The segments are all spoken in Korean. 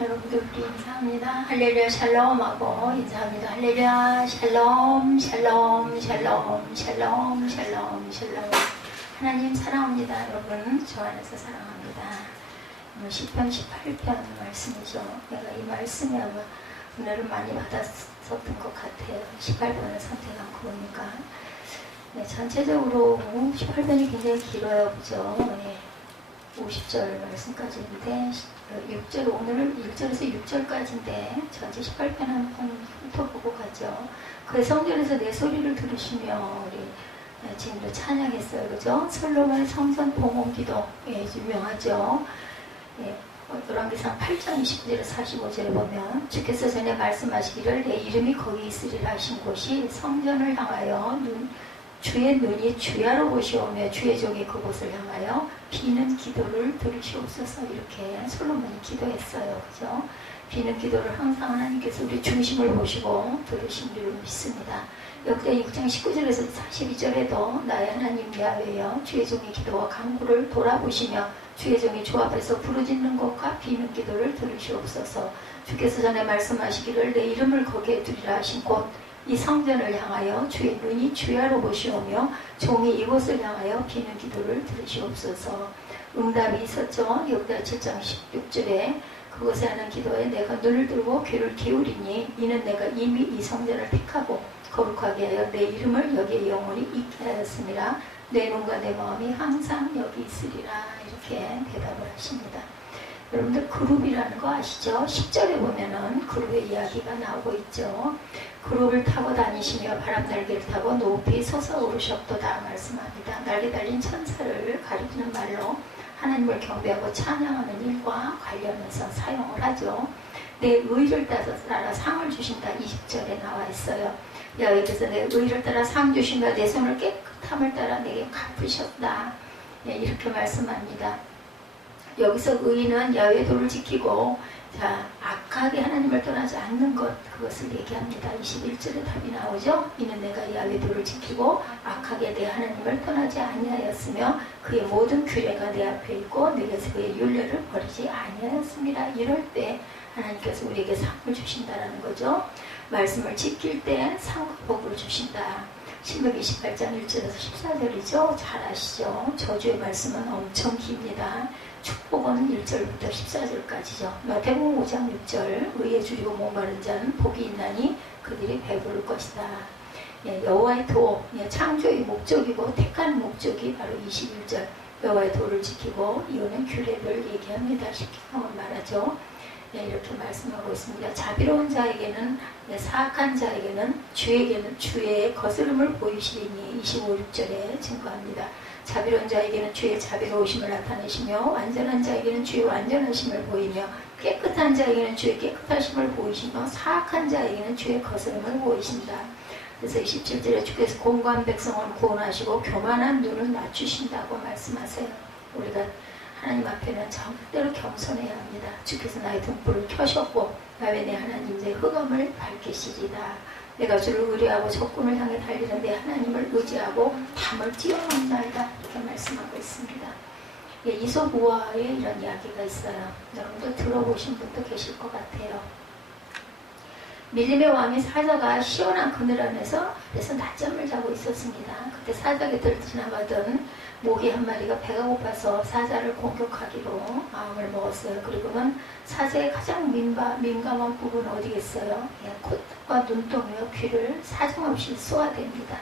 여러분들 우리 인사합니다. 할렐루야 샬롬 하고 인사합니다. 할렐루야 샬롬 샬롬 샬롬 샬롬 샬롬 샬롬. 하나님 사랑합니다. 여러분 저 안에서 사랑합니다. 시편 18편 말씀이죠. 내가 이 말씀이 아마 은혜를 많이 받았었던 것 같아요. 18편을 선택한 거 보니까. 네, 전체적으로 18편이 굉장히 길어요. 그죠? 네, 50절 말씀까지인데 6절, 오늘은 1절에서 6절까지인데 전체 18편 한번 훑어보고 가죠. 그 성전에서 내 소리를 들으시며 우리 지금도 찬양했어요. 그죠? 솔로몬의 성전 봉헌기도 유명하죠. 열왕기상 8장 29절에서 45절에 보면 주께서 전에 말씀하시기를 내 이름이 거기 있으리라 하신 곳이 성전을 향하여 주의 눈이 주야로 보시오며 주의 종이 그곳을 향하여 비는 기도를 들으시옵소서. 이렇게 솔로몬이 기도했어요. 그죠? 비는 기도를 항상 하나님께서 우리 중심을 보시고 들으신 줄 믿습니다. 역대 6장 19절에서 42절에도 나의 하나님 야훼여 주의 종의 기도와 간구를 돌아보시며 주의 종이 주 앞에서 부르짖는 것과 비는 기도를 들으시옵소서. 주께서 전에 말씀하시기를 내 이름을 거기에 두리라 하신 곳 이 성전을 향하여 주의 눈이 주야로 보시오며 종이 이곳을 향하여 비는 기도를 들으시옵소서. 응답이 있었죠. 역대 7장 16절에 그곳에 하는 기도에 내가 눈을 들고 귀를 기울이니 이는 내가 이미 이 성전을 택하고 거룩하게 하여 내 이름을 여기에 영원히 있게 하였습니다. 내 눈과 내 마음이 항상 여기 있으리라. 이렇게 대답을 하십니다. 여러분들 그룹이라는 거 아시죠? 10절에 보면은 그룹의 이야기가 나오고 있죠. 그룹을 타고 다니시며 바람 날개를 타고 높이 솟아오르셨도다 말씀합니다. 날개 달린 천사를 가리키는 말로 하나님을 경배하고 찬양하는 일과 관련해서 사용을 하죠. 내 의를 따라 상을 주신다 20절에 나와 있어요. 여호와께서 내 의를 따라 상 주시며 내 손을 깨끗함을 따라 내게 갚으셨다. 이렇게 말씀합니다. 여기서 의인은 야훼의 도를 지키고 악하게 하나님을 떠나지 않는 것, 그것을 얘기합니다. 21절에 답이 나오죠. 이는 내가 야훼의 도를 지키고 악하게 내 하나님을 떠나지 아니하였으며 그의 모든 규례가 내 앞에 있고 내게서 그의 율례를 버리지 아니하였습니다. 이럴 때 하나님께서 우리에게 상을 주신다라는 거죠. 말씀을 지킬 때 상과 복을 주신다. 신명기 28장 1절에서 14절이죠. 잘 아시죠? 저주의 말씀은 엄청 깁니다. 축복은 1절부터 14절까지죠. 마태복음 5장 6절 의에 줄이고 목마른 자는 복이 있나니 그들이 배부를 것이다. 여호와의 도, 창조의 목적이고 택한 목적이 바로 21절 여호와의 도를 지키고 이유는 규례를 얘기합니다. 쉽게 말하죠. 이렇게 말씀하고 있습니다. 자비로운 자에게는 사악한 자에게는 주의 거스름을 보이시리니 25절에 증거합니다. 자비로운 자에게는 주의 자비로우심을 나타내시며 완전한 자에게는 주의 완전하심을 보이며 깨끗한 자에게는 주의 깨끗하심을 보이시며 사악한 자에게는 주의 거스름을 보이신다. 그래서 27절에 주께서 공고한 백성을 구원하시고 교만한 눈을 낮추신다고 말씀하세요. 우리가 하나님 앞에는 절대로 겸손해야 합니다. 주께서 나의 등불을 켜셨고 나의 내 하나님 내 흑암을 밝히시리다. 내가 주를 의뢰하고 적군을 향해 달리는 내 하나님을 의지하고 담을 뛰어넘나이다. 이렇게 말씀하고 있습니다. 이솝 우화에 이런 이야기가 있어요. 여러분도 들어보신 분도 계실 것 같아요. 밀림의 왕이 사자가 시원한 그늘 안에서 낮잠을 자고 있었습니다. 그때 사자 곁을 지나가던 모기 한 마리가 배가 고파서 사자를 공격하기로 마음을 먹었어요. 그리고는 사자의 가장 민감한 부분은 어디겠어요? 콧과 눈동이와 귀를 사정없이 쏘아댑니다.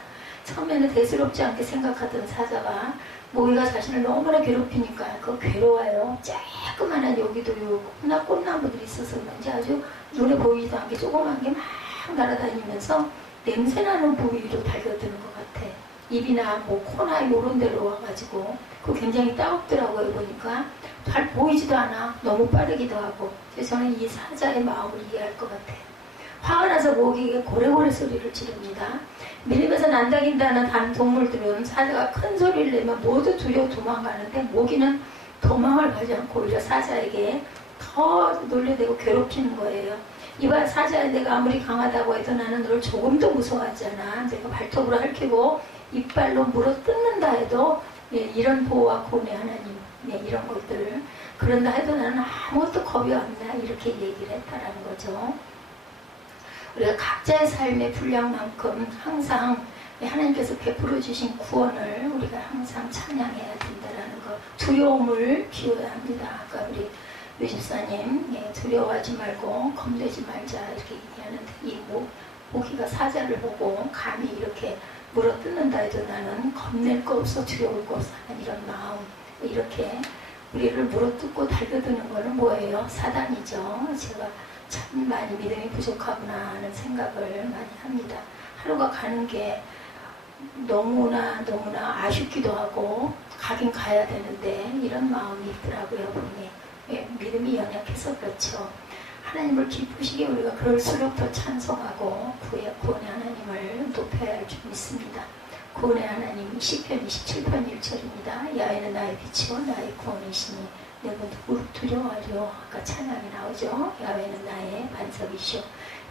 처음에는 대수롭지 않게 생각하던 사자가 모기가 자신을 너무나 괴롭히니까 괴로워요. 조그만한 여기도 꽃나무들이 있어서 그런지 아주 눈에 보이지도 않게 조그만 게 막 날아다니면서 냄새나는 부위로 달려드는 것 같아. 입이나 코나 이런 데로 와가지고 굉장히 따갑더라고요. 보니까 잘 보이지도 않아. 너무 빠르기도 하고. 그래서 저는 이 사자의 마음을 이해할 것 같아요. 화가 나서 모기가 고래고래 소리를 지릅니다. 밀림에서 난다긴다는 다른 동물들은 사자가 큰 소리를 내면 모두 두려워 도망가는데 모기는 도망을 가지 않고 오히려 사자에게 더 놀려대고 괴롭히는 거예요. 이봐 사자야, 내가 아무리 강하다고 해도 나는 너를 조금도 무서워하지 않아. 내가 발톱으로 핥히고 이빨로 물어 뜯는다 해도 이런 보호와 구원의 하나님, 네, 이런 것들. 그런다 해도 나는 아무것도 겁이 없나 이렇게 얘기를 했다라는 거죠. 우리가 각자의 삶의 분량만큼 항상 하나님께서 베풀어 주신 구원을 우리가 항상 찬양해야 된다라는 것. 두려움을 비워야 합니다. 아까 우리 유집사님 두려워하지 말고 겁내지 말자 이렇게 얘기하는데 이 모기가 사자를 보고 감히 이렇게 물어뜯는다 해도 나는 겁낼 거 없어 두려울 거 없어 하는 이런 마음. 이렇게 우리를 물어뜯고 달겨드는 거는 뭐예요? 사단이죠. 제가 참 많이 믿음이 부족하구나 하는 생각을 많이 합니다. 하루가 가는 게 너무나 아쉽기도 하고 가긴 가야 되는데 이런 마음이 있더라고요. 보니 믿음이 연약해서 그렇죠. 하나님을 기쁘시게 우리가 그럴수록 더 찬송하고 구원의 하나님을 높여야 할 줄 믿습니다. 구원의 하나님 시편 27편 1절입니다. 야훼는 나의 빛이요 나의 구원이시니 내가 누구를 두려워하리요. 아까 찬양이 나오죠. 야훼는 나의 반석이시오.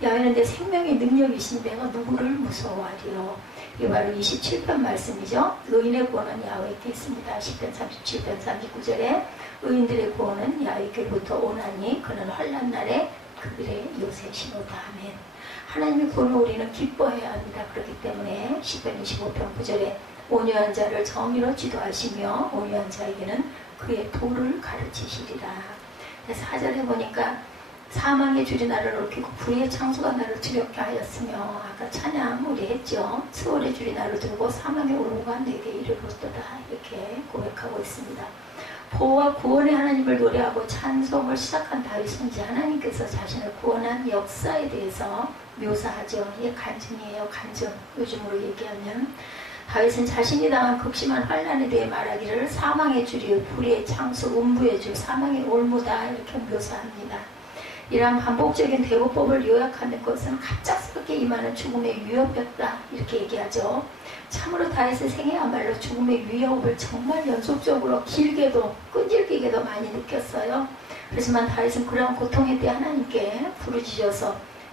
야훼는 내 생명의 능력이시니 내가 누구를 무서워하리요. 이게 바로 27편 말씀이죠. 의인의 구원은 야훼께 있습니다. 시편 37편 39절에 의인들의 구원은 야훼께로부터 오나니 그는 환난 날에 그들의 요새시로다. 아멘. 하나님의 구원을 우리는 기뻐해야 합니다. 그렇기 때문에 시편 25편 9절에 온유한 자를 정의로 지도하시며 온유한 자에게는 그의 도를 가르치시리라. 그래서 4절에 보니까 사망의 줄이 나를 얽히고 불의의 창수가 나를 두렵게 하였으며 아까 찬양 우리 했죠. 수월의 줄이 나를 두고 사망의 오로가 내게 이르렀도다 이렇게 고백하고 있습니다. 보호와 구원의 하나님을 노래하고 찬송을 시작한 다윗은 이제 하나님께서 자신을 구원한 역사에 대해서 묘사하죠. 이게 간증이에요. 간증. 요즘으로 얘기하면 다윗은 자신이 당한 극심한 환난에 대해 말하기를 사망의 줄이 불의의 창수 음부의 줄 사망의 올무다 이렇게 묘사합니다. 이러한 반복적인 대보법을 요약하는 것은 갑작스럽게 임하는 죽음의 위협이었다 이렇게 얘기하죠. 참으로 다윗의 생애야말로 죽음의 위협을 정말 연속적으로 길게도 끈질기게도 많이 느꼈어요. 그렇지만 다윗은 그러한 고통에 대해 하나님께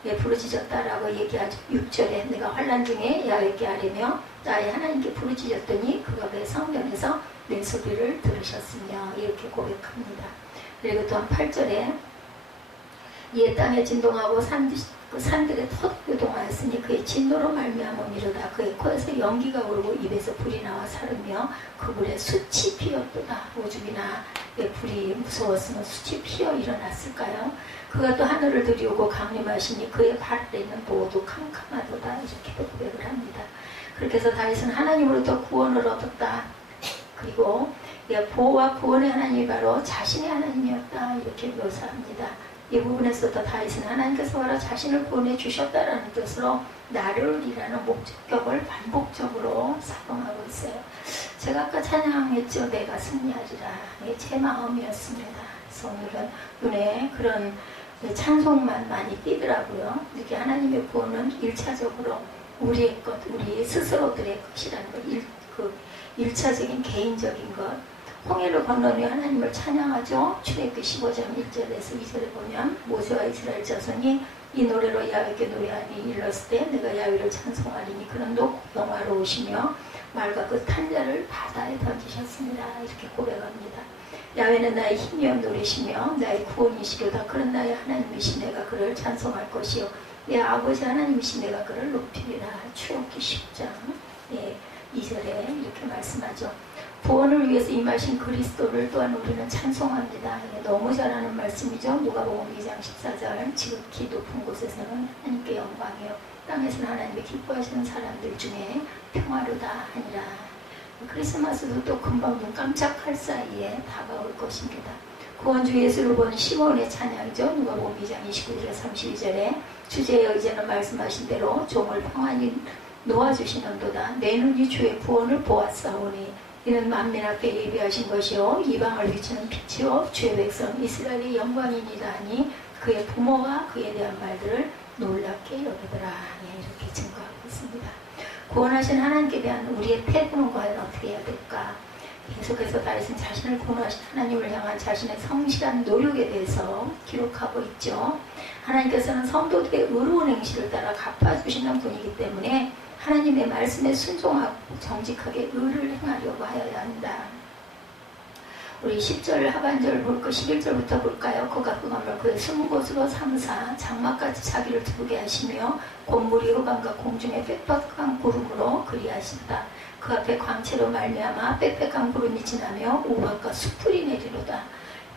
부르짖었다라고 얘기하죠. 6절에 내가 환난 중에 야훼께 아뢰며 나의 하나님께 부르짖었더니 그가 내 성전에서 내 소리를 들으셨으며 이렇게 고백합니다. 그리고 또한 8절에 이에 땅에 진동하고 산들에 터득요동하였으니 그의 진노로 말미암음이로다. 그의 코에서 연기가 오르고 입에서 불이 나와 사르며 그 불에 숯이 피었도다. 오죽이나 왜 불이 무서웠으면 숯이 피어 일어났을까요? 그가 또 하늘을 들이우고 강림하시니 그의 발 아래는 모두 캄캄하도다. 이렇게도 고백을 합니다. 그렇게 해서 다윗은 하나님으로부터 구원을 얻었다. 그리고 보호와 구원의 하나님이 바로 자신의 하나님이었다. 이렇게 묘사합니다. 이 부분에서도 다윗은 하나님께서 바로 자신을 구원해 주셨다라는 뜻으로 나를이라는 목적격을 반복적으로 사용하고 있어요. 제가 아까 찬양했죠. 내가 승리하리라. 제 마음이었습니다. 그래서 오늘은 눈에 그런 찬송만 많이 띄더라고요. 이렇게 하나님의 구원은 1차적으로 우리의 것, 우리 스스로들의 것이라는 것, 그 1차적인 개인적인 것. 홍해를 건넌 후에 하나님을 찬양하죠. 출애굽기 15장 1절에서 2절에 보면 모세와 이스라엘 자손이 이 노래로 야훼께 노래하니 일렀을 때 내가 야훼를 찬송하리니 그는 높고 영화로우시며 말과 그 탄자를 바다에 던지셨습니다. 이렇게 고백합니다. 야훼는 나의 힘이여 노래시며 나의 구원이시로다. 그런 나의 하나님이시 내가 그를 찬송할 것이요 내 아버지 하나님이시 내가 그를 높이리라. 출애굽기 10장 2절에 이렇게 말씀하죠. 구원을 위해서 임하신 그리스도를 또한 우리는 찬송합니다. 너무 잘하는 말씀이죠. 누가복음 2장 14절 지극히 높은 곳에서는 하나님께 영광이요 땅에서는 하나님의 기뻐하시는 사람들 중에 평화로다 하니라. 크리스마스도 또 금방 눈 깜짝할 사이에 다가올 것입니다. 구원주 예수를 본 시몬의 찬양이죠. 누가복음 2장 29절 32절에 주제여 이제는 말씀하신 대로 종을 평안히 놓아주시는도다. 내 눈이 주의 구원을 보았사오니 이는 만민 앞에 예비하신 것이요 이방을 비추는 빛이요 주의 백성 이스라엘의 영광이니라 하니 그의 부모와 그에 대한 말들을 놀랍게 여기더라. 이렇게 증거하고 있습니다. 구원하신 하나님께 대한 우리의 태도는 과연 어떻게 해야 될까? 계속해서 다윗은 자신을 구원하신 하나님을 향한 자신의 성실한 노력에 대해서 기록하고 있죠. 하나님께서는 성도들의 의로운 행실을 따라 갚아주시는 분이기 때문에 하나님의 말씀에 순종하고 정직하게 의를 행하려고 하여야 한다. 우리 10절 하반절 볼까 11절부터 볼까요? 그가 그감을 그의 숨은 곳으로 삼사 장막같이 자기를 두르게 하시며 곤물이 흑암과 공중의 빽빽한 구름으로 그리하신다. 그 앞에 광채로 말미암아 빽빽한 구름이 지나며 우박과 숯불이 내리로다.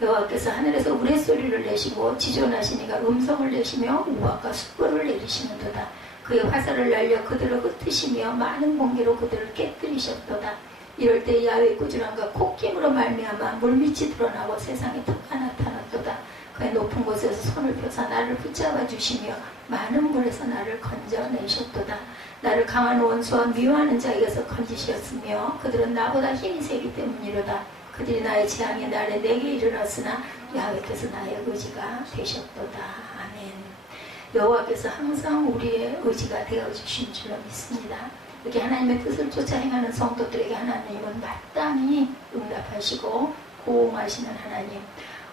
여호와께서 하늘에서 우레소리를 내시고 지존하시니가 음성을 내시며 우박과 숯불을 내리시는도다. 그의 화살을 날려 그들을 흩으시며 많은 번개로 그들을 깨뜨리셨도다. 이럴 때 야훼의 꾸준함과 콧김으로 말미암아 물밑이 드러나고 세상에 터가 나타났도다. 그의 높은 곳에서 손을 펴사 나를 붙잡아 주시며 많은 물에서 나를 건져내셨도다. 나를 강한 원수와 미워하는 자에게서 건지셨으며 그들은 나보다 힘이 세기 때문이로다. 그들이 나의 재앙의 날에 내게 이르렀으나 야훼께서 나의 의지가 되셨도다. 아멘. 여호와께서 항상 우리의 의지가 되어주신 줄로 믿습니다. 이렇게 하나님의 뜻을 쫓아 행하는 성도들에게 하나님은 마땅히 응답하시고 호응하시는 하나님.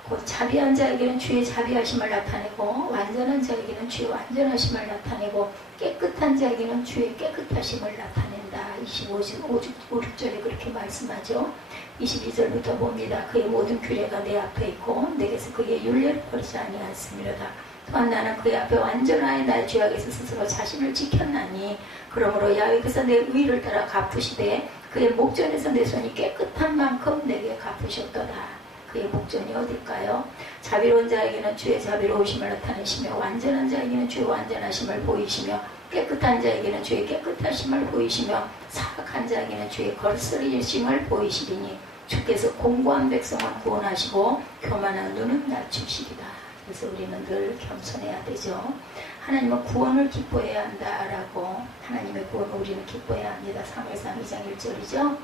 곧 자비한 자에게는 주의 자비하심을 나타내고 완전한 자에게는 주의 완전하심을 나타내고 깨끗한 자에게는 주의 깨끗하심을 나타낸다. 25절에 그렇게 말씀하죠. 22절부터 봅니다. 그의 모든 규례가 내 앞에 있고 내게서 그의 율례를 버리지 아니하였음이로다. 또한 나는 그의 앞에 완전하여 나의 죄악에서 스스로 자신을 지켰나니 그러므로 야훼께서 내 의를 따라 갚으시되 그의 목전에서 내 손이 깨끗한 만큼 내게 갚으셨도다. 그의 목전이 어딜까요? 자비로운 자에게는 주의 자비로우심을 나타내시며 완전한 자에게는 주의 완전하심을 보이시며 깨끗한 자에게는 주의 깨끗하심을 보이시며 사악한 자에게는 주의 거스리심을 보이시리니 주께서 공고한 백성은 구원하시고 교만한 눈은 낮추시리다. 그래서 우리는 늘 겸손해야 되죠. 하나님은 구원을 기뻐해야 한다라고 하나님의 구원을 우리는 기뻐해야 합니다. 사무엘상 2장 1절이죠.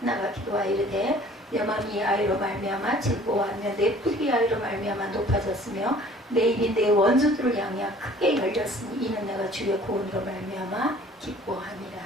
한나가 기도하여 이르되 내 마음이 아이로 말미암아 즐거워하며 내 뿔이 아이로 말미암아 높아졌으며 내 입이 내 원수들을 향하여 크게 열렸으니 이는 내가 주의 구원으로 말미암아 기뻐함이라.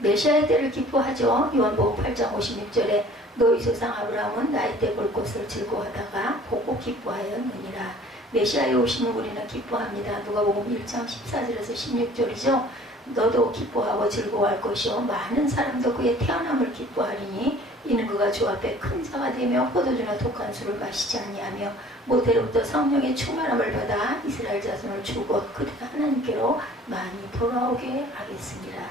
메시아의 때를 기뻐하죠. 요한복음 8장 56절에 너희 조상 아브라함은 나이 때 볼 것을 즐거워하다가 보고 기뻐하였느니라. 메시아의 오심을 우리는 기뻐합니다. 누가복음 1장 14절에서 16절이죠. 너도 기뻐하고 즐거워할 것이요 많은 사람도 그의 태어남을 기뻐하리니 이는 그가 주 앞에 큰 자가 되며 포도주나 독한 술을 마시지 아니하며 모태로부터 성령의 충만함을 받아 이스라엘 자손을 주고 그들 하나님께로 많이 돌아오게 하겠습니다.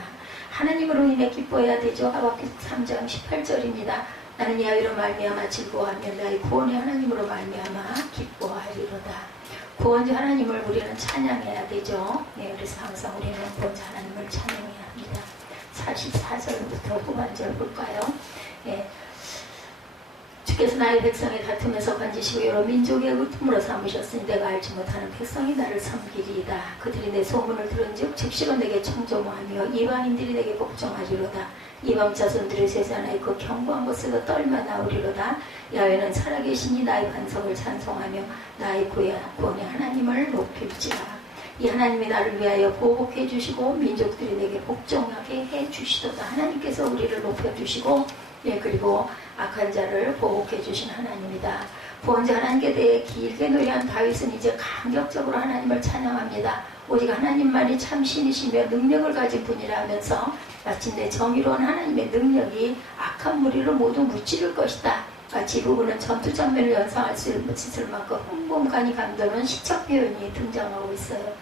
하나님으로 인해 기뻐해야 되죠. 하박국 3장 18절입니다. 나는 야훼로 말미암아 즐거워하며 나의 구원의 하나님으로 말미암아 기뻐하리로다. 구원자 하나님을 우리는 찬양해야 되죠. 네, 그래서 항상 우리는 구원자 하나님을 찬양해야 합니다. 44절부터 후반절 볼까요? 네. 주께서 나의 백성의 다툼에서 건지시고 여러 민족의 의tum으로 삼으셨으니 내가 알지 못하는 백성이 나를 섬기리이다. 그들이 내 소문을 들은즉 즉시로 내게 청조모하며 이방인들이 내게 복종하리로다. 이방 자손들의 세상에 그 견고한 곳에서 떨며 나오리로다. 야훼는 살아계시니 나의 반석을 찬송하며 나의 구원의 하나님을 높일지라. 이 하나님이 나를 위하여 보복해 주시고 민족들이 내게 복종하게 해 주시도다. 하나님께서 우리를 높여주시고 그리고 악한 자를 보복해 주신 하나님이다. 구원자 하나님께 대해 길게 노래한 다윗은 이제 감격적으로 하나님을 찬양합니다. 오직 하나님만이 참 신이시며 능력을 가진 분이라 하면서 마침내 정의로운 하나님의 능력이 악한 무리를 모두 무찌를 것이다. 마치 이 부분은 전투 장면을 연상할 수 있을 만큼 흥분감이 감도는 시적 표현이 등장하고 있어요.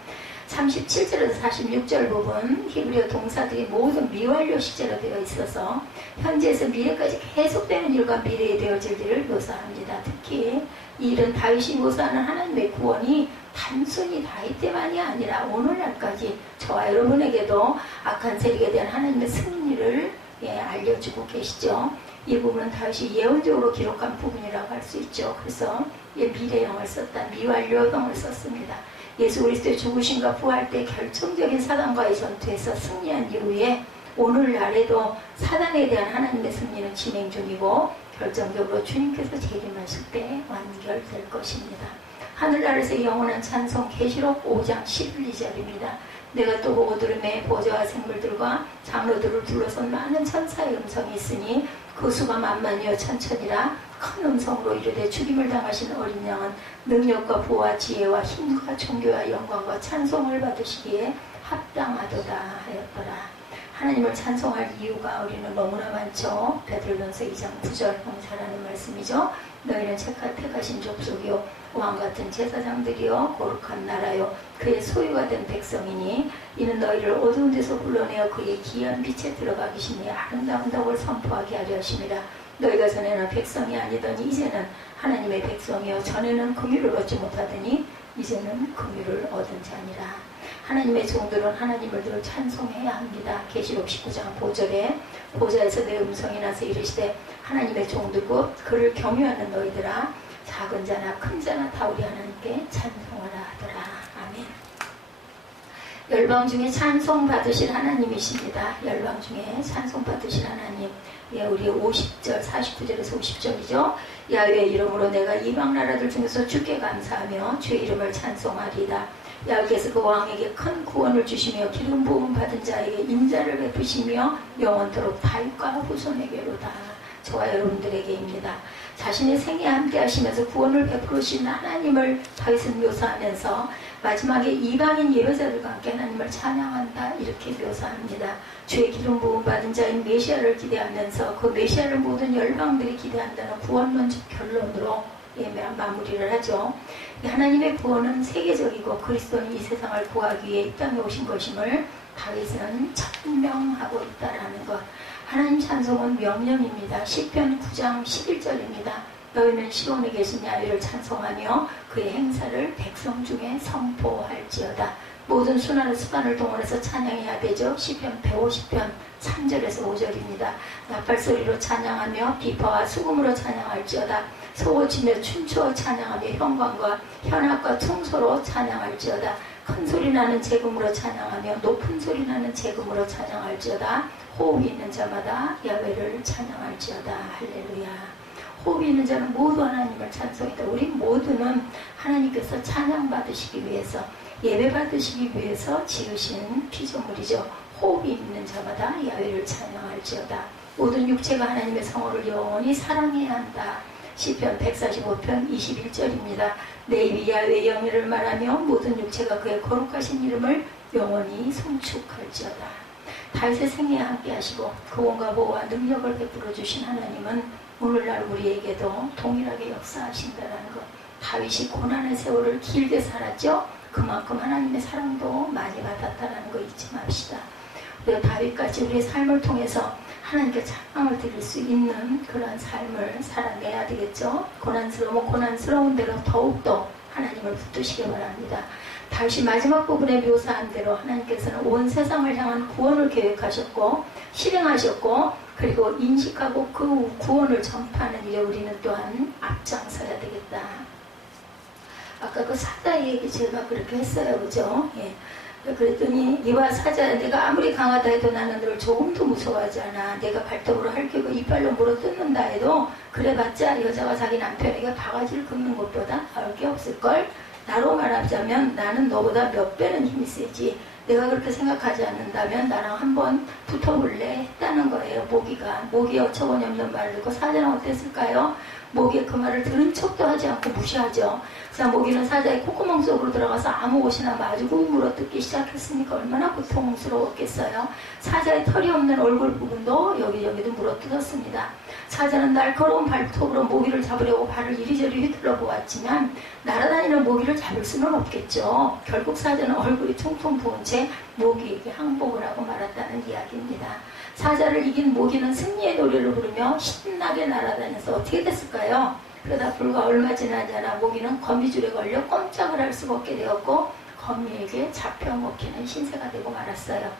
37절에서 46절 부분 히브리어 동사들이 모두 미완료 시제로 되어 있어서 현재에서 미래까지 계속되는 일과 미래에 되어질 일을 묘사합니다. 특히 이 일은 다윗이 묘사하는 하나님의 구원이 단순히 다윗 때만이 아니라 오늘날까지 저와 여러분에게도 악한 세력에 대한 하나님의 승리를 알려주고 계시죠. 이 부분은 다윗이 예언적으로 기록한 부분이라고 할 수 있죠. 그래서 미래형을 썼다. 미완료형을 썼습니다. 예수 그리스도의 죽으심과 부활 때 결정적인 사단과의 전투에서 승리한 이후에 오늘날에도 사단에 대한 하나님의 승리는 진행 중이고 결정적으로 주님께서 재림하실 때 완결될 것입니다. 하늘나라에서 영원한 찬송 계시록 5장 11절입니다. 내가 또 보고 들음에 보좌와 생물들과 장로들을 둘러선 많은 천사의 음성이 있으니 그 수가 만만이여 천천이라 큰 음성으로 이르되 죽임을 당하신 어린 양은 능력과 보와 지혜와 힘과 존귀와 영광과 찬송을 받으시기에 합당하도다 하였더라. 하나님을 찬송할 이유가 우리는 너무나 많죠. 베드로전서 2장 9절 잘하는 말씀이죠. 너희는 택하신 족속이요 왕같은 제사장들이요 거룩한 나라요 그의 소유가 된 백성이니 이는 너희를 어두운 데서 불러내어 그의 귀한 빛에 들어가기 심히 아름다운 덕을 선포하게 하려 하심이라. 너희가 전에는 백성이 아니더니 이제는 하나님의 백성이요 전에는 긍휼을 얻지 못하더니 이제는 긍휼을 얻은 자니라. 하나님의 종들은 하나님을 늘 찬송해야 합니다. 계시록 19장 5절에 보좌에서 내 음성이 나서 이르시되 하나님의 종들고 그를 경유하는 너희들아 작은 자나 큰 자나 다 우리 하나님께 찬송하라 하더라. 아멘. 열방 중에 찬송 받으실 하나님이십니다. 열방 중에 찬송 받으실 하나님. 예, 우리 50절 49절에서 50절이죠. 야훼의 이름으로 내가 이방 나라들 중에서 주께 감사하며 주의 이름을 찬송하리이다. 야훼께서 그 왕에게 큰 구원을 주시며 기름 부음 받은 자에게 인자를 베푸시며 영원토록 다윗과 후손에게로다. 저와 여러분들에게입니다. 자신의 생에 함께 하시면서 구원을 베푸신 하나님을 다윗은 묘사하면서 마지막에 이방인 예배자들과 함께 하나님을 찬양한다 이렇게 묘사합니다. 주의 기름 부음 받은 자인 메시아를 기대하면서 그 메시아를 모든 열방들이 기대한다는 구원론적 결론으로 마무리를 하죠. 하나님의 구원은 세계적이고 그리스도는 이 세상을 구하기 위해 이 땅에 오신 것임을 다윗은 천명하고 있다라는 것. 하나님 찬송은 명령입니다. 시편 9장 11절입니다. 너희는 시온에 계신 야훼를 찬송하며 그의 행사를 백성 중에 선포할지어다. 모든 수단을 동원해서 찬양해야 되죠. 시편 150편 3절에서 5절입니다. 나팔소리로 찬양하며 비파와 수금으로 찬양할지어다. 소고치며 춤추어 찬양하며 현관과 현악과 퉁소로 찬양할지어다. 큰 소리 나는 재금으로 찬양하며 높은 소리 나는 재금으로 찬양할지어다. 호흡이 있는 자마다 야훼를 찬양할지어다. 할렐루야. 호흡이 있는 자는 모두 하나님을 찬송했다. 우리 모두는 하나님께서 찬양받으시기 위해서 예배받으시기 위해서 지으신 피조물이죠. 호흡이 있는 자마다 야훼를 찬양할지어다. 모든 육체가 하나님의 성호를 영원히 사랑해야 한다. 시편 145편 21절입니다. 내 입이 야훼의 영예를 말하며 모든 육체가 그의 거룩하신 이름을 영원히 송축할지어다. 다윗의 생애에 함께 하시고 구원과 보호와 능력을 베풀어 주신 하나님은 오늘날 우리에게도 동일하게 역사하신다는 것. 다윗이 고난의 세월을 길게 살았죠. 그만큼 하나님의 사랑도 많이 받았다는 거 잊지 맙시다. 우리가 다윗같이 우리의 삶을 통해서 하나님께 찬양을 드릴 수 있는 그런 삶을 살아내야 되겠죠. 고난스러우면 고난스러운 대로 더욱더 하나님을 붙드시기 바랍니다. 다윗이 마지막 부분에 묘사한 대로 하나님께서는 온 세상을 향한 구원을 계획하셨고 실행하셨고 그리고 인식하고 그 구원을 전파하는 일에 우리는 또한 앞장서야 되겠다. 아까 그 사자 얘기 제가 그렇게 했어요. 그죠? 예. 그랬더니 이와 사자 내가 아무리 강하다 해도 나는 널 조금도 무서워하지 않아. 내가 발톱으로 핥히고 이빨로 물어 뜯는다 해도 그래봤자 여자가 자기 남편에게 바가지를 긁는 것보다 나을 게 없을걸. 나로 말하자면 나는 너보다 몇 배는 힘이 세지. 내가 그렇게 생각하지 않는다면 나랑 한번 붙어볼래 했다는 거예요. 모기가 어처구니 없는 말을 듣고 사자는 어땠을까요? 모기의 그 말을 들은 척도 하지 않고 무시하죠. 그래서 모기는 사자의 콧구멍 속으로 들어가서 아무 곳이나 마주고 물어뜯기 시작했으니까 얼마나 고통스러웠겠어요. 사자의 털이 없는 얼굴 부분도 여기저기도 물어뜯었습니다. 사자는 날카로운 발톱으로 모기를 잡으려고 발을 이리저리 휘둘러 보았지만 날아다니는 모기를 잡을 수는 없겠죠. 결국 사자는 얼굴이 퉁퉁 부은 채 모기에게 항복을 하고 말았다는 이야기입니다. 사자를 이긴 모기는 승리의 노래를 부르며 신나게 날아다녀서 어떻게 됐을까요? 그러다 불과 얼마 지나지 않아 모기는 거미줄에 걸려 꼼짝을 할 수가 없게 되었고 거미에게 잡혀먹히는 신세가 되고 말았어요.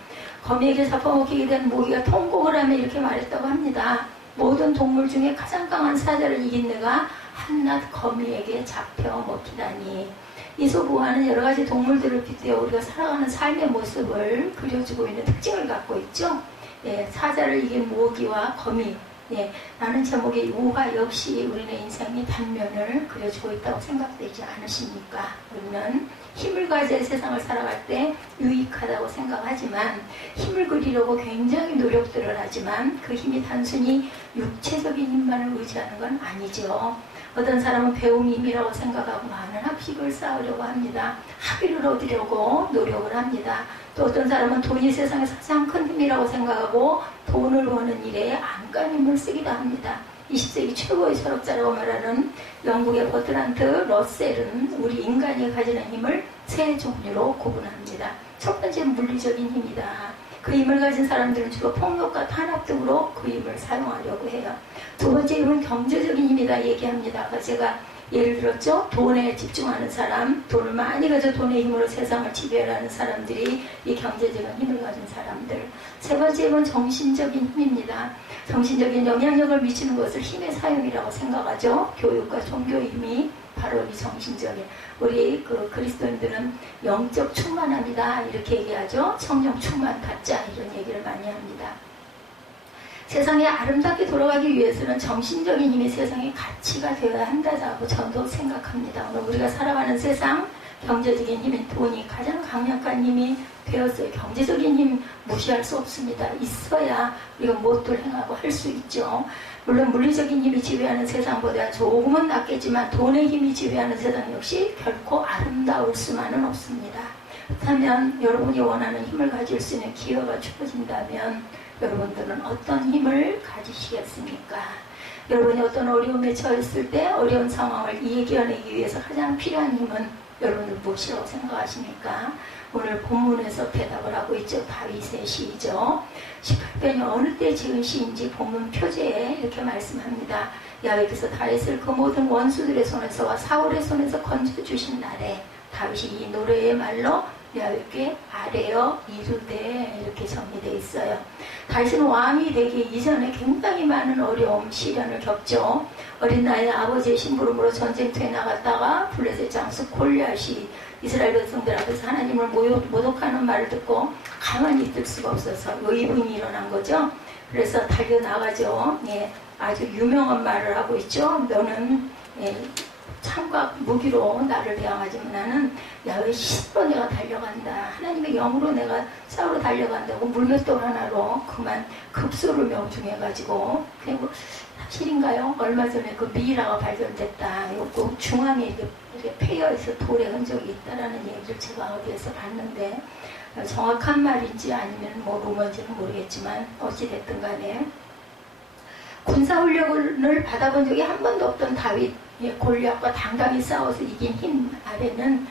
거미에게 잡혀먹히게 된 모기가 통곡을 하며 이렇게 말했다고 합니다. 모든 동물 중에 가장 강한 사자를 이긴 내가 한낱 거미에게 잡혀먹히다니. 이솝우화는 여러 가지 동물들을 빗대어 우리가 살아가는 삶의 모습을 그려주고 있는 특징을 갖고 있죠. 예, 사자를 이긴 모기와 거미. 예, 라는 제목의 우화 역시 우리의 인생의 단면을 그려주고 있다고 생각되지 않으십니까? 우리는 힘을 가지고 세상을 살아갈 때 유익하다고 생각하지만 힘을 그리려고 굉장히 노력들을 하지만 그 힘이 단순히 육체적인 힘만을 의지하는 건 아니죠. 어떤 사람은 배움이 힘이라고 생각하고 많은 학식을 쌓으려고 합니다. 학위를 얻으려고 노력을 합니다. 또 어떤 사람은 돈이 세상에서 가장 큰 힘이라고 생각하고 돈을 버는 일에 안간힘을 쓰기도 합니다. 20세기 최고의 철학자라고 말하는 영국의 버트란트 러셀은 우리 인간이 가지는 힘을 세 종류로 구분합니다. 첫 번째는 물리적인 힘이다. 그 힘을 가진 사람들은 주로 폭력과 탄압 등으로 그 힘을 사용하려고 해요. 두 번째 힘은 경제적인 힘이다 얘기합니다. 제가 예를 들었죠. 돈에 집중하는 사람, 돈을 많이 가져 돈의 힘으로 세상을 지배하는 사람들이 이 경제적인 힘을 가진 사람들. 세 번째 힘은 정신적인 힘입니다. 정신적인 영향력을 미치는 것을 힘의 사용이라고 생각하죠. 교육과 종교의 힘이 바로 이 정신적인. 우리 그리스도인들은 영적 충만합니다. 이렇게 얘기하죠. 성령 충만 받자 이런 얘기를 많이 합니다. 세상에 아름답게 돌아가기 위해서는 정신적인 힘이 세상의 가치가 되어야 한다고 저도 생각합니다. 오늘 우리가 살아가는 세상 경제적인 힘인 돈이 가장 강력한 힘이 되었어요. 경제적인 힘 무시할 수 없습니다. 있어야 우리가 무엇도 행하고 할 수 있죠. 물론 물리적인 힘이 지배하는 세상보다 조금은 낫겠지만 돈의 힘이 지배하는 세상 역시 결코 아름다울 수만은 없습니다. 그렇다면 여러분이 원하는 힘을 가질 수 있는 기회가 주어진다면 여러분들은 어떤 힘을 가지시겠습니까? 여러분이 어떤 어려움에 처했을 때 어려운 상황을 이겨내기 위해서 가장 필요한 힘은 여러분은 무엇이라고 생각하십니까? 오늘 본문에서 대답을 하고 있죠. 다윗의 시이죠. 18편이 어느 때 지은 시인지 본문 표제에 이렇게 말씀합니다. 야훼께서 다윗을 그 모든 원수들의 손에서와 사울의 손에서 건져주신 날에 다윗이 이 노래의 말로 야훼께 아뢰어 이르되 이렇게 정리되어 있어요. 다윗은 왕이 되기 이전에 굉장히 많은 어려움, 시련을 겪죠. 어린 나이에 아버지의 심부름으로 전쟁터에 나갔다가 블레셋 장수 골리앗이 이스라엘 백성들 앞에서 하나님을 모독하는 말을 듣고 가만히 있을 수가 없어서 의분이 일어난 거죠. 그래서 달려나가죠. 예, 아주 유명한 말을 하고 있죠. 너는 창과 무기로 나를 대항하지만 나는 야훼의 힘으로 내가 달려간다. 하나님의 영으로 내가 싸우러 달려간다고 물맷돌 하나로 그만 급소를 명중해가지고 그리고 사실인가요? 얼마 전에 그 미이라가 발견됐다. 그 중앙에 이렇게 폐허에서 돌의 흔적이 있다라는 얘기를 제가 어디에서 봤는데 정확한 말인지 아니면 뭐 루머인지는 모르겠지만 어찌됐든 간에 군사훈련을 받아본 적이 한 번도 없던 다윗, 골리앗과 당당히 싸워서 이긴 힘 아래는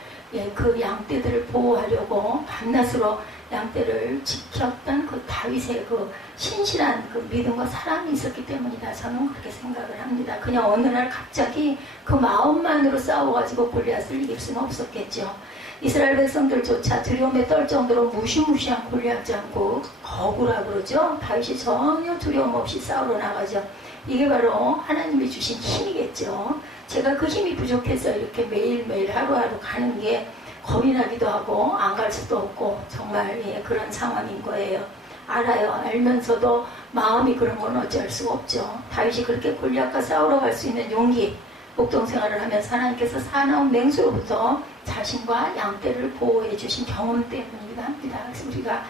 그 양떼들을 보호하려고 밤낮으로 양떼를 지켰던 그 다윗의 그 신실한 그 믿음과 사랑이 있었기 때문이다. 저는 그렇게 생각을 합니다. 그냥 어느 날 갑자기 그 마음만으로 싸워가지고 골리앗을 이길 수는 없었겠죠. 이스라엘 백성들조차 두려움에 떨 정도로 무시무시한 골리앗 장국, 거구라 그러죠. 다윗이 전혀 두려움 없이 싸우러 나가죠. 이게 바로 하나님이 주신 힘이겠죠. 제가 그 힘이 부족해서 이렇게 매일매일 하루하루 가는 게 겁이 나기도 하고 안 갈 수도 없고 정말 그런 상황인 거예요. 알아요. 알면서도 마음이 그런 건 어찌할 수가 없죠. 다윗이 그렇게 골리앗과 싸우러 갈 수 있는 용기, 목동 생활을 하면서 하나님께서 사나운 맹수로부터 자신과 양떼를 보호해 주신 경험 때문이기도 합니다. 그래서 우리가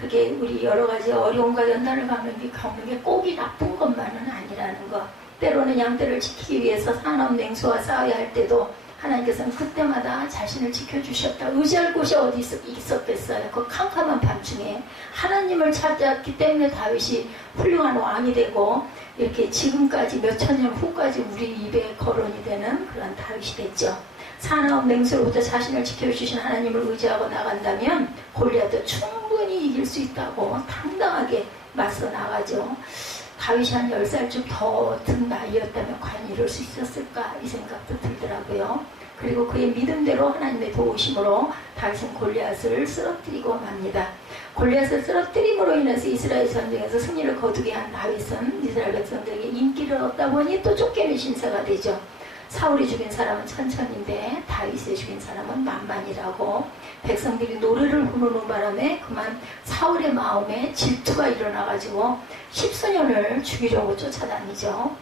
그게 우리 여러 가지 어려움과 연단을 겪는 게 꼭이 나쁜 것만은 아니라는 것. 때로는 양떼를 지키기 위해서 사나운 맹수와 싸워야 할 때도 하나님께서는 그때마다 자신을 지켜주셨다. 의지할 곳이 어디 있었겠어요. 그 캄캄한 밤중에 하나님을 찾았기 때문에 다윗이 훌륭한 왕이 되고 이렇게 지금까지 몇천 년 후까지 우리 입에 거론이 되는 그런 다윗이 됐죠. 사나운 맹수로부터 자신을 지켜주신 하나님을 의지하고 나간다면 골리앗도 충분히 이길 수 있다고 당당하게 맞서 나가죠. 다윗이 한 10살쯤 더 든 나이였다면 과연 이럴 수 있었을까 이 생각도 들더라고요. 그리고 그의 믿음대로 하나님의 도우심으로 다윗은 골리앗을 쓰러뜨리고 맙니다. 골리앗을 쓰러뜨림으로 인해서 이스라엘 전쟁에서 승리를 거두게 한 다윗은 이스라엘 백성들에게 인기를 얻다 보니 또 쫓겨낸 신세가 되죠. 사울이 죽인 사람은 천천인데 다윗이 죽인 사람은 만만이라고 백성들이 노래를 부르는 바람에 그만 사울의 마음에 질투가 일어나가지고 10수년을 죽이려고 쫓아다니죠.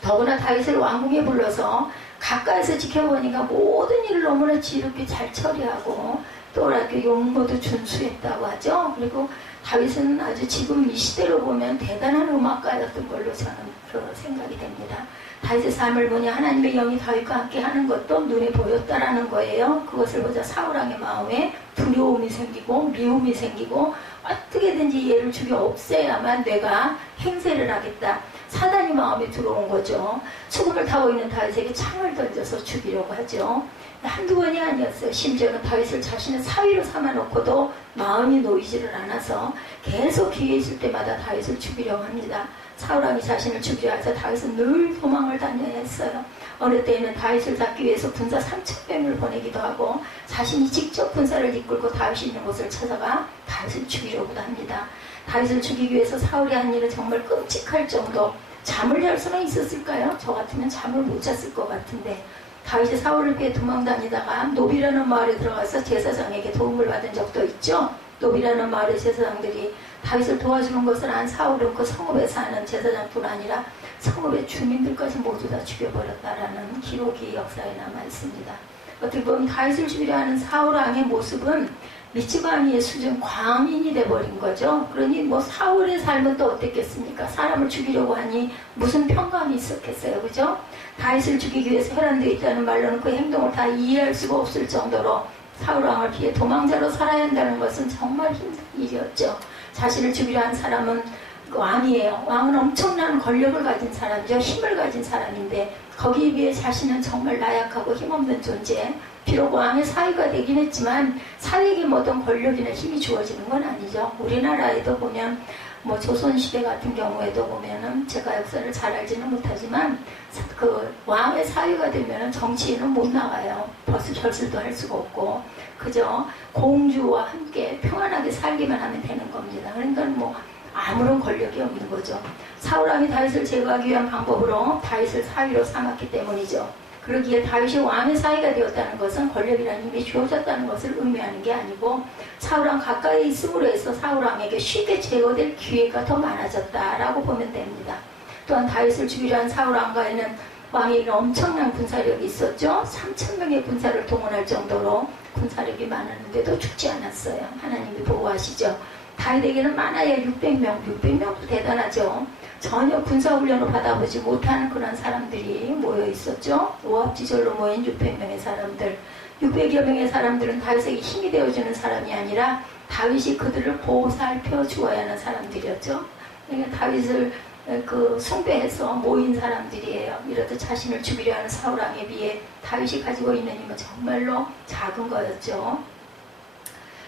더구나 다윗을 왕궁에 불러서 가까이서 지켜보니까 모든 일을 너무나 지혜롭게 잘 처리하고 또라교 용모도 준수했다고 하죠. 그리고 다윗은 아주 지금 이 시대로 보면 대단한 음악가였던 걸로 저는 생각이 됩니다. 다윗의 삶을 보니 하나님의 영이 다윗과 함께 하는 것도 눈에 보였다라는 거예요. 그것을 보자 사울왕의 마음에 두려움이 생기고 미움이 생기고 어떻게든지 얘를 죽여 없애야만 내가 행세를 하겠다. 사단이 마음에 들어온 거죠. 죽음을 타고 있는 다윗에게 창을 던져서 죽이려고 하죠. 한두 번이 아니었어요. 심지어는 다윗을 자신의 사위로 삼아놓고도 마음이 놓이지를 않아서 계속 기회 있을 때마다 다윗을 죽이려고 합니다. 사울왕이 자신을 죽이려 해서 다윗은 늘 도망을 다녀야 했어요. 어느 때에는 다윗을 잡기 위해서 군사 3,000명을 보내기도 하고 자신이 직접 군사를 이끌고 다윗이 있는 곳을 찾아가 다윗을 죽이려고도 합니다. 다윗을 죽이기 위해서 사울이 한 일은 정말 끔찍할 정도. 잠을 잘 수는 있었을까요? 저 같으면 잠을 못 잤을 것 같은데 다윗이 사울을 피해 도망다니다가 노비라는 마을에 들어가서 제사장에게 도움을 받은 적도 있죠. 노비라는 마을의 제사장들이 다윗을 도와주는 것을 안 사울은 그 성읍에 사는 제사장뿐 아니라 성읍의 주민들까지 모두 다 죽여버렸다라는 기록이 역사에 남아 있습니다. 어떻게 보면 다윗을 죽이려 하는 사울왕의 모습은 미치광이의 수준 광인이 돼버린 거죠. 그러니 뭐 사울의 삶은 또 어땠겠습니까? 사람을 죽이려고 하니 무슨 평강이 있었겠어요, 그죠? 다윗을 죽이기 위해서 혈안되어 있다는 말로는 그 행동을 다 이해할 수가 없을 정도로 사울왕을 피해 도망자로 살아야 한다는 것은 정말 힘든 일이었죠. 자신을 죽이려 한 사람은 왕이에요. 왕은 엄청난 권력을 가진 사람이죠. 힘을 가진 사람인데 거기에 비해 자신은 정말 나약하고 힘없는 존재. 비록 왕의 사위가 되긴 했지만 사위에게 어떤 권력이나 힘이 주어지는 건 아니죠. 우리나라에도 보면 뭐 조선시대 같은 경우에도 보면은 제가 역사를 잘 알지는 못하지만 그 왕의 사위가 되면은 정치인은 못 나가요. 결실도 할 수가 없고 그저 공주와 함께 평안하게 살기만 하면 되는 겁니다. 그러니까 뭐 아무런 권력이 없는 거죠. 사울왕이 다윗을 제거하기 위한 방법으로 다윗을 사위로 삼았기 때문이죠. 그러기에 다윗이 왕의 사위가 되었다는 것은 권력이라는 힘이 주어졌다는 것을 의미하는 게 아니고 사울왕 가까이 있음으로 해서 사울왕에게 쉽게 제거될 기회가 더 많아졌다라고 보면 됩니다. 또한 다윗을 죽이려 한 사울왕과에는 왕에게 엄청난 군사력이 있었죠. 3,000명의 군사를 동원할 정도로 군사력이 많았는데도 죽지 않았어요. 하나님이 보호하시죠. 다윗에게는 많아야 600명, 600명도 대단하죠. 전혀 군사훈련을 받아보지 못하는 그런 사람들이 모여 있었죠. 오합지졸로 모인 600명의 사람들. 600여 명의 사람들은 다윗에게 힘이 되어주는 사람이 아니라 다윗이 그들을 보살펴 주어야 하는 사람들이었죠. 그러니까 다윗을 숭배해서 모인 사람들이에요. 이렇듯 자신을 죽이려 하는 사울왕에 비해 다윗이 가지고 있는 힘은 정말로 작은 거였죠.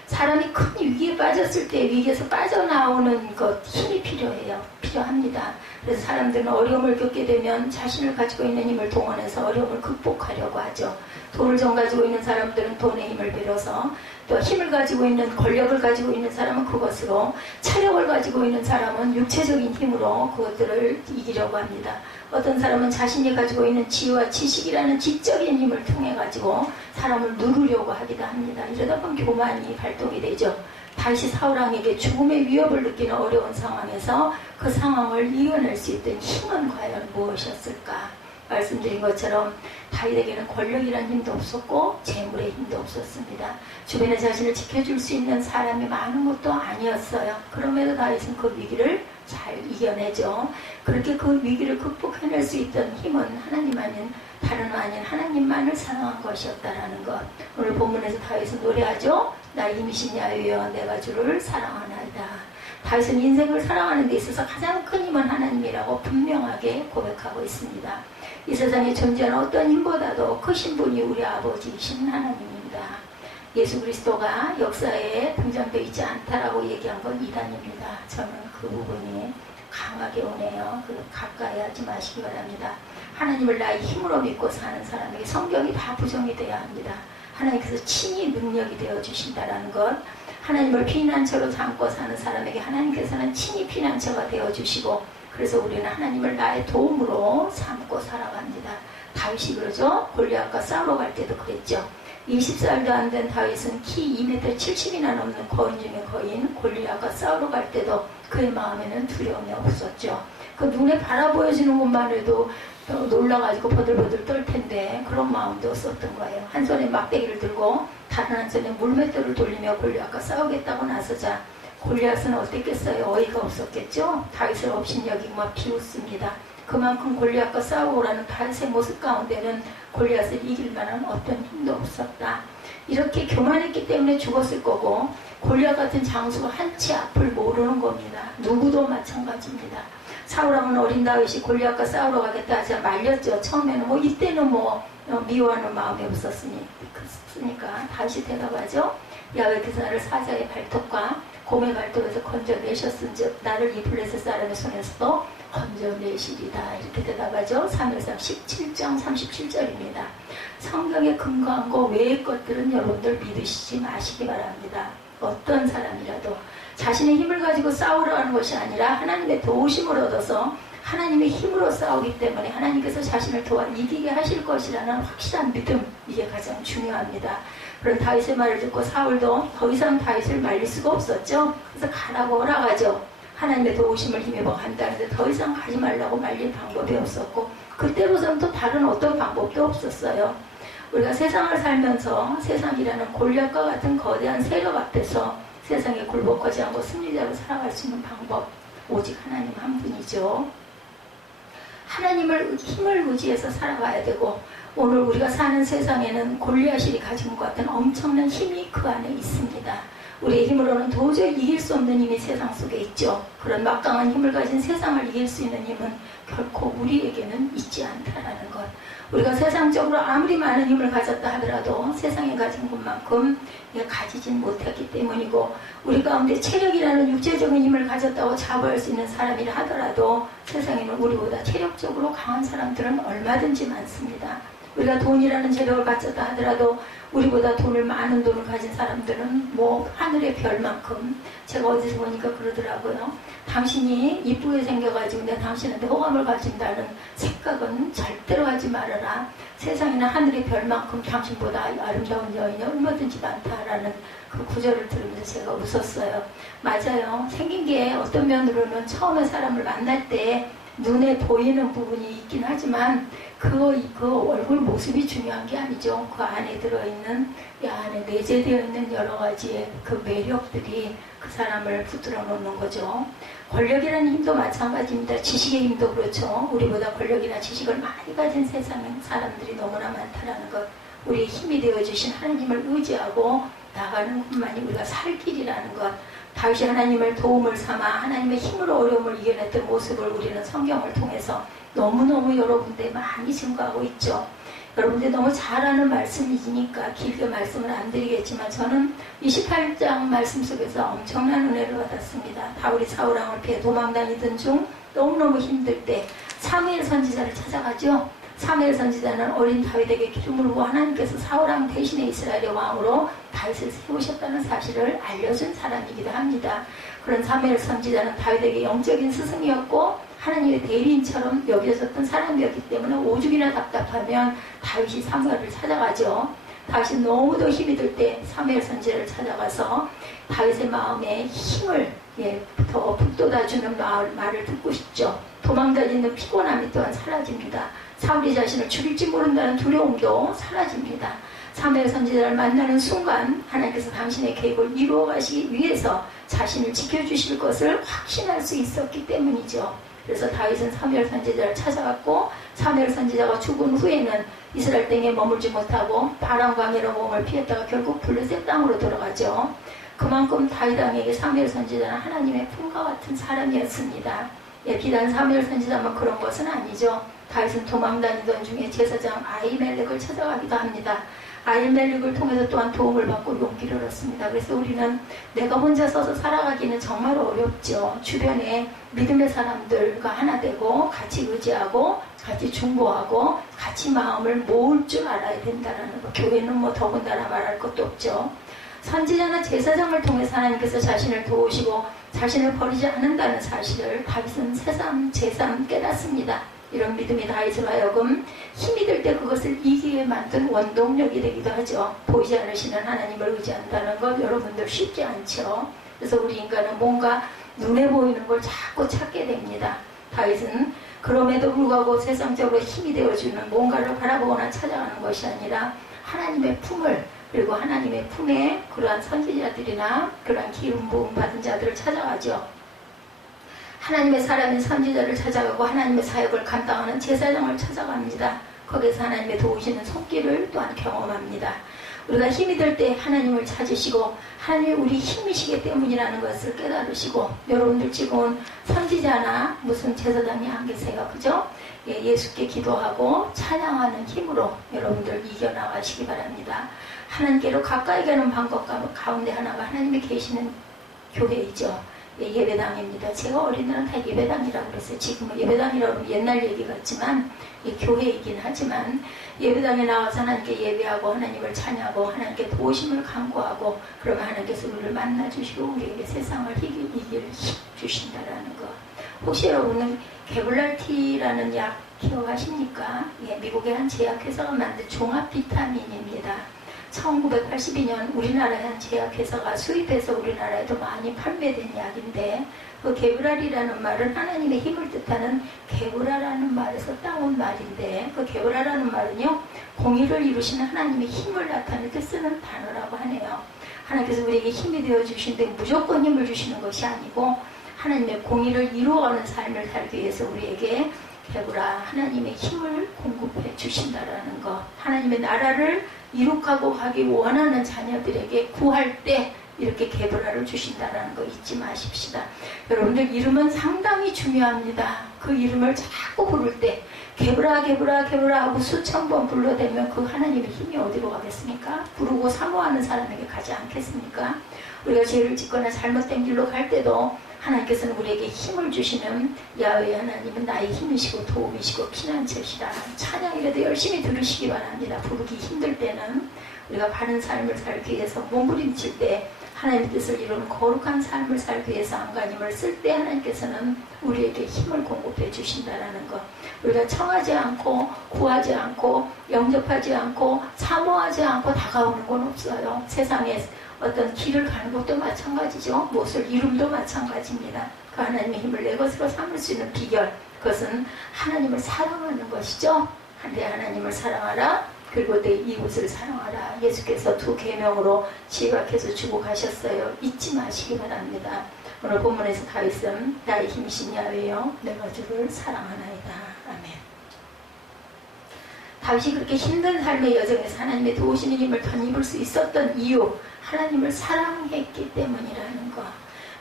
사람이 큰 위기에 빠졌을 때 위기에서 빠져나오는 것 힘이 필요합니다. 그래서 사람들은 어려움을 겪게 되면 자신을 가지고 있는 힘을 동원해서 어려움을 극복하려고 하죠. 돈을 좀 가지고 있는 사람들은 돈의 힘을 빌어서 또 힘을 가지고 있는 권력을 가지고 있는 사람은 그것으로 체력을 가지고 있는 사람은 육체적인 힘으로 그것들을 이기려고 합니다. 어떤 사람은 자신이 가지고 있는 지혜와 지식이라는 지적인 힘을 통해 가지고 사람을 누르려고 하기도 합니다. 이러다 보면 교만이 발동이 되죠. 다윗이 사울왕에게 죽음의 위협을 느끼는 어려운 상황에서 그 상황을 이겨낼 수 있던 힘은 과연 무엇이었을까? 말씀드린 것처럼 다윗에게는 권력이라는 힘도 없었고 재물의 힘도 없었습니다. 주변에 자신을 지켜줄 수 있는 사람이 많은 것도 아니었어요. 그럼에도 다윗은 그 위기를 잘 이겨내죠. 그렇게 그 위기를 극복해낼 수 있던 힘은 하나님 아닌 다른 아닌 하나님만을 사랑한 것이었다라는 것. 오늘 본문에서 다윗은 노래하죠. 나 힘이신 야훼여 내가 주를 사랑하나이다. 다윗은 인생을 사랑하는 데 있어서 가장 큰 힘은 하나님이라고 분명하게 고백하고 있습니다. 이 세상에 존재하는 어떤 힘보다도 크신 분이 우리 아버지이신 하나님입니다. 예수 그리스도가 역사에 등장되어 있지 않다라고 얘기한 건 이단입니다. 저는 그 부분이 강하게 오네요. 가까이 하지 마시기 바랍니다. 하나님을 나의 힘으로 믿고 사는 사람에게 성경이 다 부정이 되어야 합니다. 하나님께서 친히 능력이 되어주신다는 것, 하나님을 피난처로 삼고 사는 사람에게 하나님께서는 친히 피난처가 되어주시고, 그래서 우리는 하나님을 나의 도움으로 삼고 살아갑니다. 다윗이 그러죠. 골리앗과 싸우러 갈 때도 그랬죠. 20살도 안 된 다윗은 키 2m 70이나 넘는 거인 중에 거인 골리앗과 싸우러 갈 때도 그의 마음에는 두려움이 없었죠. 그 눈에 바라 보여지는 것만 해도 놀라가지고 버들버들 떨 텐데 그런 마음도 없었던 거예요. 한 손에 막대기를 들고 다른 한손에 물맷돌을 돌리며 골리앗과 싸우겠다고 나서자 골리앗은 어땠겠어요? 어이가 없었겠죠? 다윗을 업신여기고 막 비웃습니다. 그만큼 골리앗과 싸우라는 다윗의 모습 가운데는 골리앗을 이길 만한 어떤 힘도 없었다. 이렇게 교만했기 때문에 죽었을 거고 골리앗 같은 장수가 한치 앞을 모르는 겁니다. 누구도 마찬가지입니다. 사울왕은 어린 다윗이 골리앗과 싸우러 가겠다 하자 말렸죠. 처음에는 이때는 미워하는 마음이 없었으니까 다윗이 대답하죠. 야훼께서 나를 사자의 발톱과 곰의 발톱에서 건져내셨은즉 나를 이 블레셋 사람의 손에서도 건져내시리다. 이렇게 대답하죠. 사무엘상 17장 37절입니다. 성경에 근거한 거 외의 것들은 여러분들 믿으시지 마시기 바랍니다. 어떤 사람이라도 자신의 힘을 가지고 싸우려 하는 것이 아니라 하나님의 도우심을 얻어서 하나님의 힘으로 싸우기 때문에 하나님께서 자신을 도와 이기게 하실 것이라는 확실한 믿음, 이게 가장 중요합니다. 그런 다윗의 말을 듣고 사울도 더 이상 다윗을 말릴 수가 없었죠. 그래서 가라고 허락하죠. 하나님의 도우심을 힘입어 간다는데 더 이상 가지 말라고 말릴 방법이 없었고 그때로서는 또 다른 어떤 방법도 없었어요. 우리가 세상을 살면서 세상이라는 골리앗과 같은 거대한 세력 앞에서 세상에 굴복하지 않고 승리자로 살아갈 수 있는 방법, 오직 하나님 한 분이죠. 하나님을 힘을 의지해서 살아가야 되고 오늘 우리가 사는 세상에는 골리앗이 가진 것 같은 엄청난 힘이 그 안에 있습니다. 우리의 힘으로는 도저히 이길 수 없는 힘이 세상 속에 있죠. 그런 막강한 힘을 가진 세상을 이길 수 있는 힘은 결코 우리에게는 있지 않다라는 것. 우리가 세상적으로 아무리 많은 힘을 가졌다 하더라도 세상에 가진 것만큼 가지진 못했기 때문이고 우리 가운데 체력이라는 육체적인 힘을 가졌다고 자부할 수 있는 사람이라 하더라도 세상에는 우리보다 체력적으로 강한 사람들은 얼마든지 많습니다. 우리가 돈이라는 재력을 가졌다 하더라도 우리보다 많은 돈을 가진 사람들은 하늘의 별만큼, 제가 어디서 보니까 그러더라고요. 당신이 이쁘게 생겨가지고 내가 당신한테 호감을 가진다는 생각은 절대로 하지 말아라. 세상에는 하늘의 별만큼 당신보다 아름다운 여인이 얼마든지 많다라는 그 구절을 들으면서 제가 웃었어요. 맞아요. 생긴 게 어떤 면으로는 처음에 사람을 만날 때 눈에 보이는 부분이 있긴 하지만 그 얼굴 모습이 중요한 게 아니죠. 그 안에 들어있는, 이 안에 내재되어 있는 여러 가지의 그 매력들이 그 사람을 붙들어 놓는 거죠. 권력이라는 힘도 마찬가지입니다. 지식의 힘도 그렇죠. 우리보다 권력이나 지식을 많이 가진 세상에 사람들이 너무나 많다는 것. 우리의 힘이 되어주신 하나님을 의지하고 나가는 것만이 우리가 살 길이라는 것. 다윗이 하나님을 도움을 삼아 하나님의 힘으로 어려움을 이겨냈던 모습을 우리는 성경을 통해서 너무너무 여러 군데 많이 증거하고 있죠. 여러분들 너무 잘 아는 말씀이니까 길게 말씀을 안 드리겠지만 저는 28장 말씀 속에서 엄청난 은혜를 받았습니다. 다윗이 사울왕을 피해 도망다니던 중 너무너무 힘들 때 사무엘 선지자를 찾아가죠. 사무엘 선지자는 어린 다윗에게 기름을 부어 하나님께서 사울왕 대신에 이스라엘의 왕으로 다윗을 세우셨다는 사실을 알려준 사람이기도 합니다. 그런 사무엘 선지자는 다윗에게 영적인 스승이었고 하나님의 대리인처럼 여겨졌던 사람이었기 때문에 오죽이나 답답하면 다윗이 사무엘을 찾아가죠. 다윗이 너무도 힘이 들 때 사무엘 선지자를 찾아가서 다윗의 마음에 힘을 더 북돋아주는 말을 듣고 싶죠. 도망다니는 피곤함이 또한 사라집니다. 사울이 자신을 죽일지 모른다는 두려움도 사라집니다. 사무엘 선지자를 만나는 순간 하나님께서 당신의 계획을 이루어 가시기 위해서 자신을 지켜주실 것을 확신할 수 있었기 때문이죠. 그래서 다윗은 사무엘 선지자를 찾아갔고 사무엘 선지자가 죽은 후에는 이스라엘 땅에 머물지 못하고 바람 광야로 몸을 피했다가 결국 블레셋 땅으로 돌아가죠. 그만큼 다윗 왕에게 사무엘 선지자는 하나님의 품과 같은 사람이었습니다. 비단 사무엘 선지자만 그런 것은 아니죠. 다윗은 도망다니던 중에 제사장 아히멜렉을 찾아가기도 합니다. 아히멜렉을 통해서 또한 도움을 받고 용기를 얻습니다. 그래서 우리는 내가 혼자 서서 살아가기는 정말 어렵죠. 주변에 믿음의 사람들과 하나 되고 같이 의지하고 같이 중보하고 같이 마음을 모을 줄 알아야 된다는 거. 교회는 더군다나 말할 것도 없죠. 선지자나 제사장을 통해서 하나님께서 자신을 도우시고 자신을 버리지 않는다는 사실을 다윗은 새삼 제삼 깨닫습니다. 이런 믿음이 다윗을 하여금 힘이 들 때 그것을 이기게 만든 원동력이 되기도 하죠. 보이지 않으시는 하나님을 의지한다는 것 여러분들 쉽지 않죠. 그래서 우리 인간은 뭔가 눈에 보이는 걸 자꾸 찾게 됩니다. 다윗은 그럼에도 불구하고 세상적으로 힘이 되어주는 뭔가를 바라보거나 찾아가는 것이 아니라 하나님의 품을, 그리고 하나님의 품에 그러한 선지자들이나 그러한 기름 부음 받은 자들을 찾아가죠. 하나님의 사람인 선지자를 찾아가고 하나님의 사역을 감당하는 제사장을 찾아갑니다. 거기서 하나님의 도우시는 손길을 또한 경험합니다. 우리가 힘이 들 때 하나님을 찾으시고 하나님이 우리 힘이시기 때문이라는 것을 깨달으시고, 여러분들 지금 선지자나 무슨 제사장이 안 계세요, 그죠? 예수께 기도하고 찬양하는 힘으로 여러분들 이겨나가시기 바랍니다. 하나님께로 가까이 가는 방법 가운데 하나가 하나님이 계시는 교회이죠. 예배당입니다. 제가 어린 날은 다 예배당이라고 그랬어요. 지금은 예배당이라고 하면 옛날 얘기 같지만 교회이긴 하지만, 예배당에 나와서 하나님께 예배하고 하나님을 찬양하고 하나님께 도우심을 간구하고, 그러면 하나님께서 우리를 만나주시고 우리에게 세상을 이길 힘 주신다라는 것. 혹시 여러분은 개블랄티라는 약 기억하십니까? 미국의 한 제약회사가 만든 종합 비타민입니다. 1982년 우리나라의 한 제약회사가 수입해서 우리나라에도 많이 판매된 약인데, 그 게브랄이라는 말은 하나님의 힘을 뜻하는 게브라라는 말에서 따온 말인데, 그 게브라라는 말은요, 공의를 이루시는 하나님의 힘을 나타낼 때 쓰는 단어라고 하네요. 하나님께서 우리에게 힘이 되어주시는데 무조건 힘을 주시는 것이 아니고, 하나님의 공의를 이루어가는 삶을 살기 위해서 우리에게 게브라, 하나님의 힘을 공급해 주신다라는 것. 하나님의 나라를 이룩하고 가기 원하는 자녀들에게 구할 때 이렇게 게브라를 주신다는 거 잊지 마십시다. 여러분들 이름은 상당히 중요합니다. 그 이름을 자꾸 부를 때 게브라 게브라 게브라 하고 수천 번 불러대면 그 하나님의 힘이 어디로 가겠습니까? 부르고 사모하는 사람에게 가지 않겠습니까? 우리가 죄를 짓거나 잘못된 길로 갈 때도 하나님께서는 우리에게 힘을 주시는 야훼 하나님은 나의 힘이시고 도움이시고 피난처시다. 찬양이라도 열심히 들으시기 바랍니다. 부르기 힘들 때는 우리가 바른 삶을 살기 위해서 몸부림칠 때, 하나님의 뜻을 이루는 거룩한 삶을 살기 위해서 안간힘을 쓸 때 하나님께서는 우리에게 힘을 공급해 주신다는 것. 우리가 청하지 않고 구하지 않고 영접하지 않고 사모하지 않고 다가오는 건 없어요. 세상에 어떤 길을 가는 것도 마찬가지죠. 무엇을 이름도 마찬가지입니다. 그 하나님의 힘을 내 것으로 삼을 수 있는 비결, 그것은 하나님을 사랑하는 것이죠. 내 하나님을 사랑하라, 그리고 내 이웃을 사랑하라. 예수께서 두 계명으로 지각해서 주고 가셨어요. 잊지 마시기 바랍니다. 오늘 본문에서 다윗은 나의 힘이신 야훼여 내가 주를 사랑하나이다. 아멘. 다윗이 그렇게 힘든 삶의 여정에서 하나님의 도우시는 힘을 덧입을 수 있었던 이유, 하나님을 사랑했기 때문이라는 것.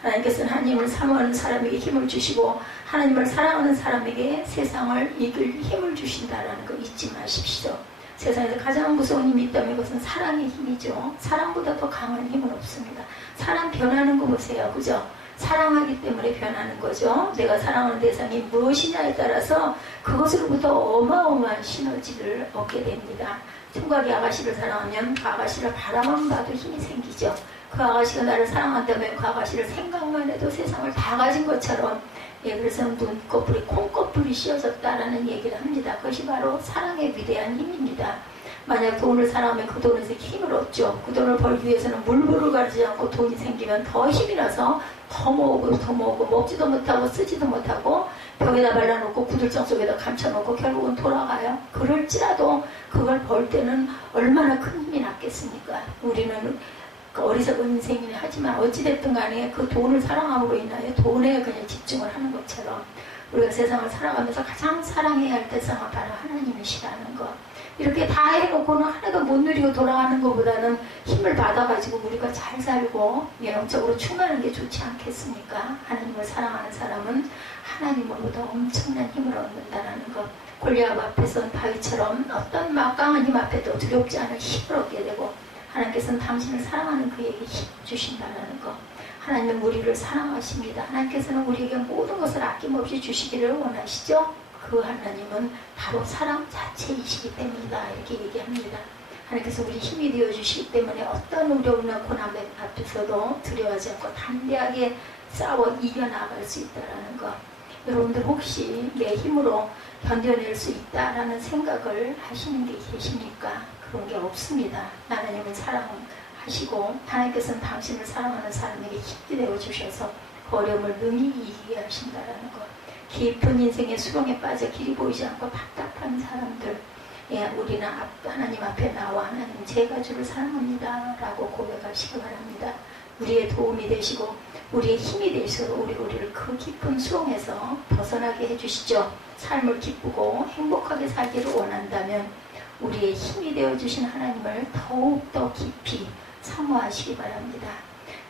하나님께서는 하나님을 사모하는 사람에게 힘을 주시고 하나님을 사랑하는 사람에게 세상을 이길 힘을 주신다는 거 잊지 마십시오. 세상에서 가장 무서운 힘이 있다면 그것은 사랑의 힘이죠. 사랑보다 더 강한 힘은 없습니다. 사람 변하는 거 보세요. 그죠? 사랑하기 때문에 변하는 거죠. 내가 사랑하는 대상이 무엇이냐에 따라서 그것으로부터 어마어마한 시너지를 얻게 됩니다. 총각이 아가씨를 사랑하면 그 아가씨를 바라만 봐도 힘이 생기죠. 그 아가씨가 나를 사랑한다면 그 아가씨를 생각만 해도 세상을 다 가진 것처럼, 그래서 눈꺼풀이 콩꺼풀이 씌어졌다라는 얘기를 합니다. 그것이 바로 사랑의 위대한 힘입니다. 만약 돈을 사랑하면 그 돈에서 힘을 얻죠. 그 돈을 벌기 위해서는 물불을 가리지 않고 돈이 생기면 더 힘이 나서 더 모으고 먹지도 못하고 쓰지도 못하고 벽에다 발라놓고 구들정 속에다 감춰놓고 결국은 돌아가요. 그럴지라도 그걸 벌 때는 얼마나 큰 힘이 났겠습니까? 우리는 어리석은 인생이긴 하지만 어찌됐든 간에 그 돈을 사랑함으로 인하여 돈에 그냥 집중을 하는 것처럼 우리가 세상을 살아가면서 가장 사랑해야 할 대상은 바로 하나님이시라는 것. 이렇게 다 해놓고는 하나도 못 누리고 돌아가는 것보다는 힘을 받아가지고 우리가 잘 살고 영적으로 충만한 게 좋지 않겠습니까? 하나님을 사랑하는 사람은 하나님으로부터 엄청난 힘을 얻는다는 것. 골리앗 앞에서는 다윗처럼 어떤 막강한 힘 앞에도 두렵지 않은 힘을 얻게 되고, 하나님께서는 당신을 사랑하는 그에게 힘 주신다는 것. 하나님은 우리를 사랑하십니다. 하나님께서는 우리에게 모든 것을 아낌없이 주시기를 원하시죠. 그 하나님은 바로 사랑 자체이시기 때문이다. 이렇게 얘기합니다. 하나님께서 우리 힘이 되어주시기 때문에 어떤 어려움이나 고난 앞에서도 두려워하지 않고 담대하게 싸워 이겨나갈 수 있다는 것. 여러분들 혹시 내 힘으로 견뎌낼 수 있다라는 생각을 하시는 게 계십니까? 그런 게 없습니다. 하나님은 사랑하시고 하나님께서는 당신을 사랑하는 사람에게 힘이 되어주셔서 그 어려움을 능히 이기게 하신다는 것. 깊은 인생의 수렁에 빠져 길이 보이지 않고 답답한 사람들, 예, 우리는 하나님 앞에 나와 하나님 제가 주를 사랑합니다 라고 고백하시기 바랍니다. 우리의 도움이 되시고 우리의 힘이 되시도록 우리를 그 깊은 수렁에서 벗어나게 해주시죠. 삶을 기쁘고 행복하게 살기를 원한다면 우리의 힘이 되어주신 하나님을 더욱더 깊이 사모하시기 바랍니다.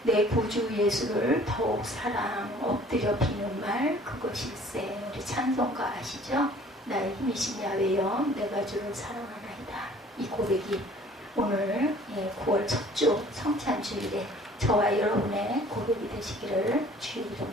내 구주 예수를 더욱 사랑 엎드려 비는 말 그것일세. 우리 찬송가 아시죠? 나의 힘이신 야훼여 내가 주를 사랑하나이다. 이 고백이 오늘 9월 첫 주 성찬 주일에 저와 여러분의 고백이 되시기를 주의 이름으로